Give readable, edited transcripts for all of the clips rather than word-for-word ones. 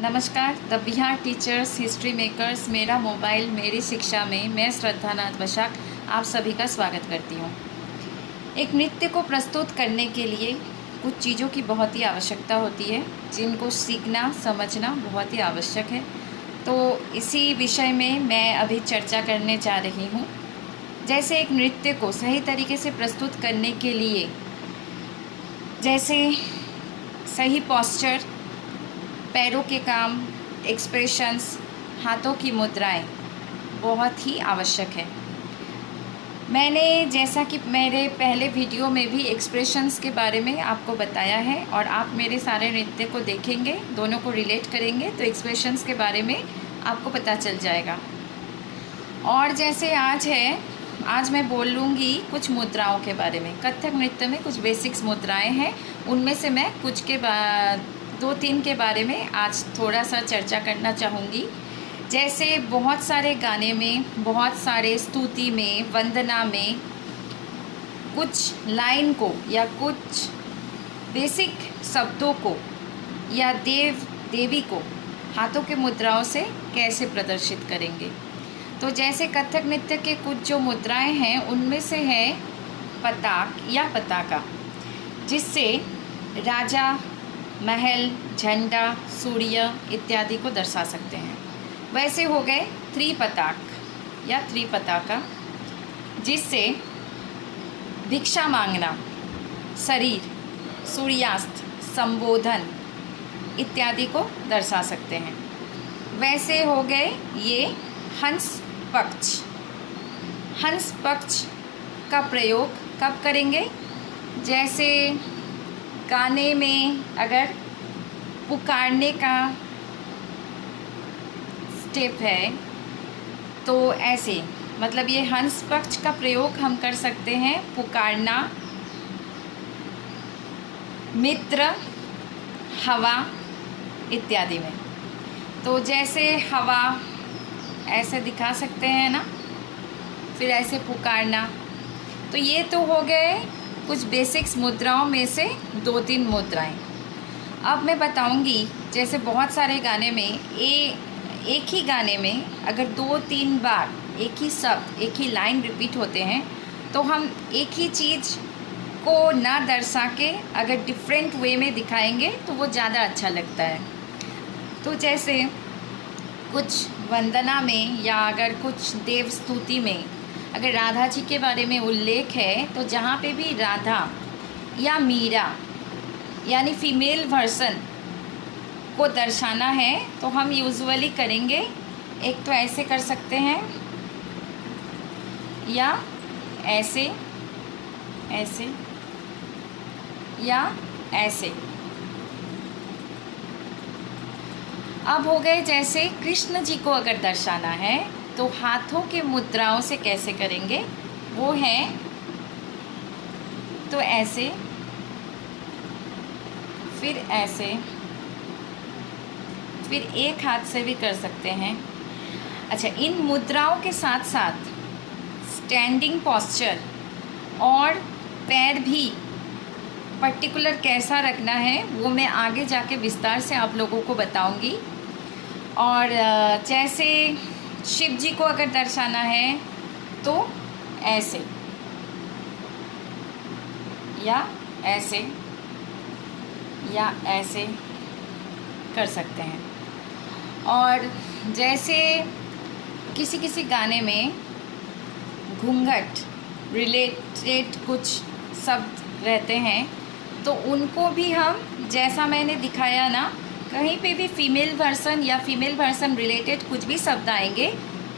नमस्कार। The Bihar teachers history makers मेरा mobile मेरी शिक्षा में मैं श्रद्धा नाथ वशाक आप सभी का स्वागत करती हूँ। एक नृत्य को प्रस्तुत करने के लिए कुछ चीज़ों की बहुत ही आवश्यकता होती है, जिनको सीखना समझना बहुत ही आवश्यक है। तो इसी विषय में मैं अभी चर्चा करने जा रही हूँ। जैसे एक नृत्य को सही तरीके से प्रस्तुत करने के लिए जैसे सही पोस्चर, पैरों के काम, एक्सप्रेशंस, हाथों की मुद्राएं बहुत ही आवश्यक है। मैंने जैसा कि मेरे पहले वीडियो में भी एक्सप्रेशंस के बारे में आपको बताया है, और आप मेरे सारे नृत्य को देखेंगे, दोनों को रिलेट करेंगे तो एक्सप्रेशंस के बारे में आपको पता चल जाएगा। और जैसे आज मैं बोल लूँगी कुछ मुद्राओं के बारे में। कथक नृत्य में कुछ बेसिक्स मुद्राएं हैं, उनमें से मैं कुछ के दो तीन के बारे में आज थोड़ा सा चर्चा करना चाहूँगी। जैसे बहुत सारे गाने में, बहुत सारे स्तुति में, वंदना में कुछ लाइन को या कुछ बेसिक शब्दों को या देव देवी को हाथों के मुद्राओं से कैसे प्रदर्शित करेंगे। तो जैसे कथक नृत्य के कुछ जो मुद्राएं हैं, उनमें से है पताक या पताका, जिससे राजा, महल, झंडा, सूर्य इत्यादि को दर्शा सकते हैं। वैसे हो गए त्रिपताक या त्रिपताका, जिससे भिक्षा मांगना, शरीर, सूर्यास्त, संबोधन इत्यादि को दर्शा सकते हैं। वैसे हो गए ये हंस पक्ष। हंस पक्ष का प्रयोग कब करेंगे? जैसे गाने में अगर पुकारने का स्टेप है तो ऐसे, मतलब ये हंस पक्ष का प्रयोग हम कर सकते हैं पुकारना, मित्र, हवा इत्यादि में। तो जैसे हवा ऐसे दिखा सकते हैं ना, फिर ऐसे पुकारना। तो ये तो हो गए कुछ बेसिक्स मुद्राओं में से दो तीन मुद्राएं। अब मैं बताऊंगी, जैसे बहुत सारे गाने में एक ही गाने में अगर दो तीन बार एक ही शब्द, एक ही लाइन रिपीट होते हैं, तो हम एक ही चीज़ को ना दर्शा के अगर डिफरेंट वे में दिखाएंगे तो वो ज़्यादा अच्छा लगता है। तो जैसे कुछ वंदना में या अगर कुछ देव स्तुति में अगर राधा जी के बारे में उल्लेख है, तो जहाँ पे भी राधा या मीरा यानी फीमेल वर्सन को दर्शाना है, तो हम यूजुअली करेंगे, एक तो ऐसे कर सकते हैं या ऐसे, ऐसे या ऐसे। अब हो गए जैसे कृष्ण जी को अगर दर्शाना है तो हाथों के मुद्राओं से कैसे करेंगे, वो है तो ऐसे, फिर ऐसे, फिर एक हाथ से भी कर सकते हैं। अच्छा, इन मुद्राओं के साथ साथ स्टैंडिंग पोस्चर और पैर भी पर्टिकुलर कैसा रखना है वो मैं आगे जाके विस्तार से आप लोगों को बताऊंगी। और जैसे शिव जी को अगर दर्शाना है तो ऐसे या ऐसे या ऐसे कर सकते हैं। और जैसे किसी किसी गाने में घूंघट रिलेटेड कुछ शब्द रहते हैं, तो उनको भी हम, जैसा मैंने दिखाया ना, कहीं पे भी फीमेल वर्सन या फीमेल वर्सन रिलेटेड कुछ भी शब्द आएंगे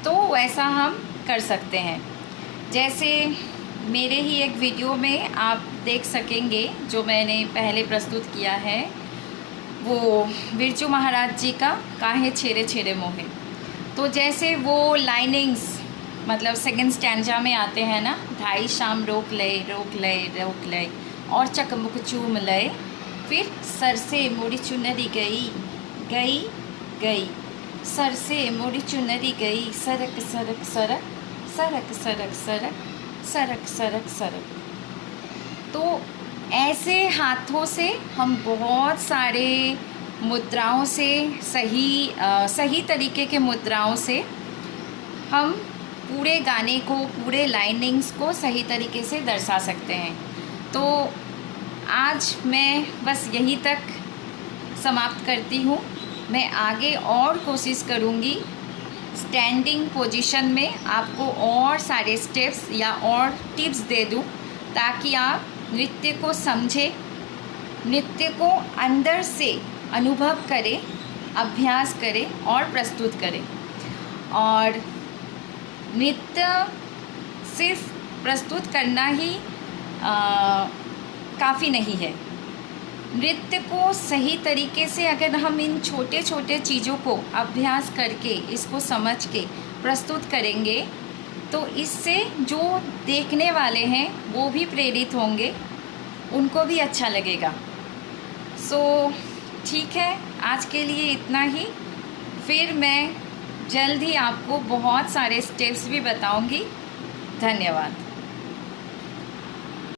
तो वैसा हम कर सकते हैं। जैसे मेरे ही एक वीडियो में आप देख सकेंगे, जो मैंने पहले प्रस्तुत किया है, वो बिरजू महाराज जी का काहे छेरे छेरे मोहे। तो जैसे वो लाइनिंग्स, मतलब सेकंड स्टैंजा में आते हैं ना, ढाई शाम रोक ले रोक ले रोक ले और चकमुक चूम ले, फिर सर से मोड़ी चुनरी गई गई गई, सर से मोड़ी चुनरी गई, सरक सरक सरक सरक सरक सरक सरक सरक सरक। तो ऐसे हाथों से हम बहुत सारे मुद्राओं से, सही तरीके के मुद्राओं से हम पूरे गाने को, पूरे लाइनिंग्स को सही तरीके से दर्शा सकते हैं। तो आज मैं बस यहीं तक समाप्त करती हूँ। मैं आगे और कोशिश करूँगी स्टैंडिंग पोजीशन में आपको और सारे स्टेप्स या और टिप्स दे दूँ, ताकि आप नृत्य को समझें, नृत्य को अंदर से अनुभव करें, अभ्यास करें और प्रस्तुत करें। और नृत्य सिर्फ प्रस्तुत करना ही काफ़ी नहीं है। नृत्य को सही तरीके से अगर हम इन छोटे छोटे चीज़ों को अभ्यास करके, इसको समझ के प्रस्तुत करेंगे, तो इससे जो देखने वाले हैं वो भी प्रेरित होंगे, उनको भी अच्छा लगेगा। ठीक है, आज के लिए इतना ही। फिर मैं जल्द ही आपको बहुत सारे स्टेप्स भी बताऊंगी। धन्यवाद।